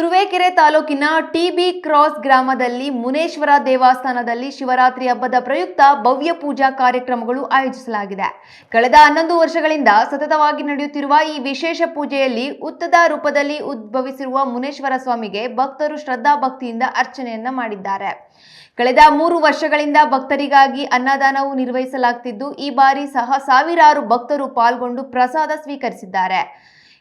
ತುರುವೇಕೆರೆ ತಾಲೂಕಿನ TB cross ಗ್ರಾಮದಲ್ಲಿ ಮುನೇಶ್ವರ ದೇವಸ್ಥಾನದಲ್ಲಿ ಶಿವರಾತ್ರಿ ಹಬ್ಬದ ಪ್ರಯುಕ್ತ ಭವ್ಯ ಪೂಜಾ ಕಾರ್ಯಕ್ರಮಗಳು ಆಯೋಜಿಸಲಾಗಿದೆ. ಕಳೆದ 11 ವರ್ಷಗಳಿಂದ ಸತತವಾಗಿ ನಡೆಯುತ್ತಿರುವ ಈ ವಿಶೇಷ ಪೂಜೆಯಲ್ಲಿ ಉತ್ತದ ರೂಪದಲ್ಲಿ ಉದ್ಭವಿಸಿರುವ ಮುನೇಶ್ವರ ಸ್ವಾಮಿಗೆ ಭಕ್ತರು ಶ್ರದ್ಧಾ ಭಕ್ತಿಯಿಂದ ಅರ್ಚನೆಯನ್ನ ಮಾಡಿದ್ದಾರೆ. ಕಳೆದ 3 ವರ್ಷಗಳಿಂದ ಭಕ್ತರಿಗಾಗಿ ಅನ್ನದಾನವು ನಿರ್ವಹಿಸಲಾಗುತ್ತಿದ್ದು, ಈ ಬಾರಿ ಸಹ ಸಾವಿರಾರು ಭಕ್ತರು ಪಾಲ್ಗೊಂಡು ಪ್ರಸಾದ ಸ್ವೀಕರಿಸಿದ್ದಾರೆ.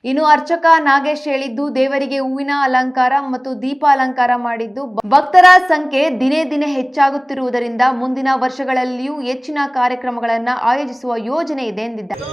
ಇನ್ನು ಅರ್ಚಕ ನಾಗೇಶ್ ಹೇಳಿದ್ದು, ದೇವರಿಗೆ ಹೂವಿನ ಅಲಂಕಾರ ಮತ್ತು ದೀಪ ಅಲಂಕಾರ ಮಾಡಿದ್ದು, ಭಕ್ತರ ಸಂಖ್ಯೆ ದಿನೇ ದಿನೇ ಹೆಚ್ಚಾಗುತ್ತಿರುವುದರಿಂದ ಮುಂದಿನ ವರ್ಷಗಳಲ್ಲಿಯೂ ಹೆಚ್ಚಿನ ಕಾರ್ಯಕ್ರಮಗಳನ್ನು ಆಯೋಜಿಸುವ ಯೋಜನೆ ಇದೆ ಎಂದಿದ್ದಾರೆ.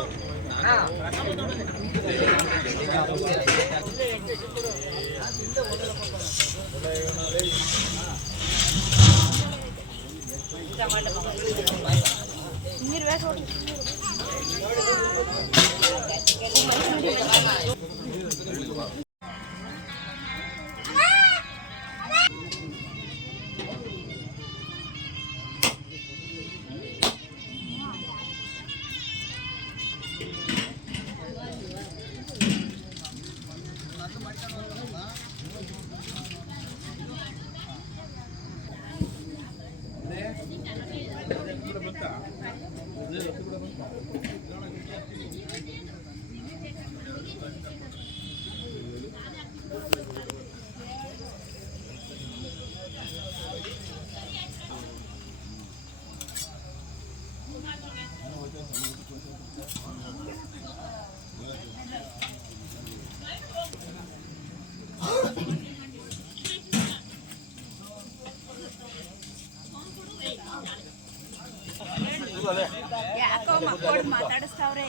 ಯಾಕೋ ಮಕ್ಕಳು ಮಾತಾಡಿಸ್ತಾವ್ರೆ.